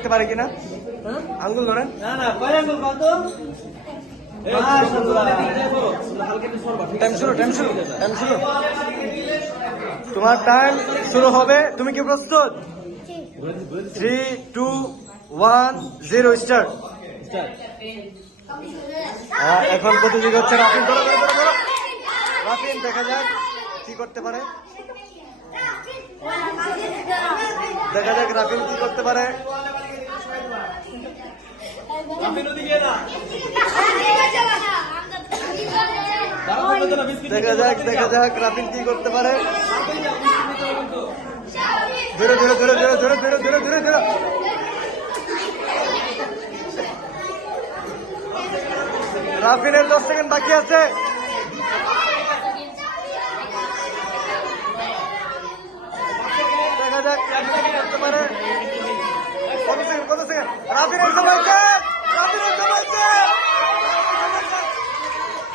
দেখতে পারে কিনা? আঙ্গুল ধরেন। না না, কয় আঙ্গুল কত? টাইম শুরু, টাইম শুরু, টাইম শুরু। তোমার টাইম শুরু হবে। তুমি কি প্রস্তুত? 3, 2, 1, 0 স্টার্ট। এখন প্রতিযোগী হচ্ছে রাফিন। ধরো ধরো ধরো ধরো। রাফিন, দেখা যাক কি করতে পারে। দেখা যাক রাফিন কি করতে পারে। দেখা যাক, দেখা যাক রাফিন কি করতে পারে। ধরে ধরে ধরে ধরে ধরে ধরে ধরে ধরে ধরে। রাফিনের 10 সেকেন্ড বাকি আছে। দেখা যাক কি করতে পারে। কত সেকেন্ড, কত সেকেন্ড? রাফিনের সময় শেষ।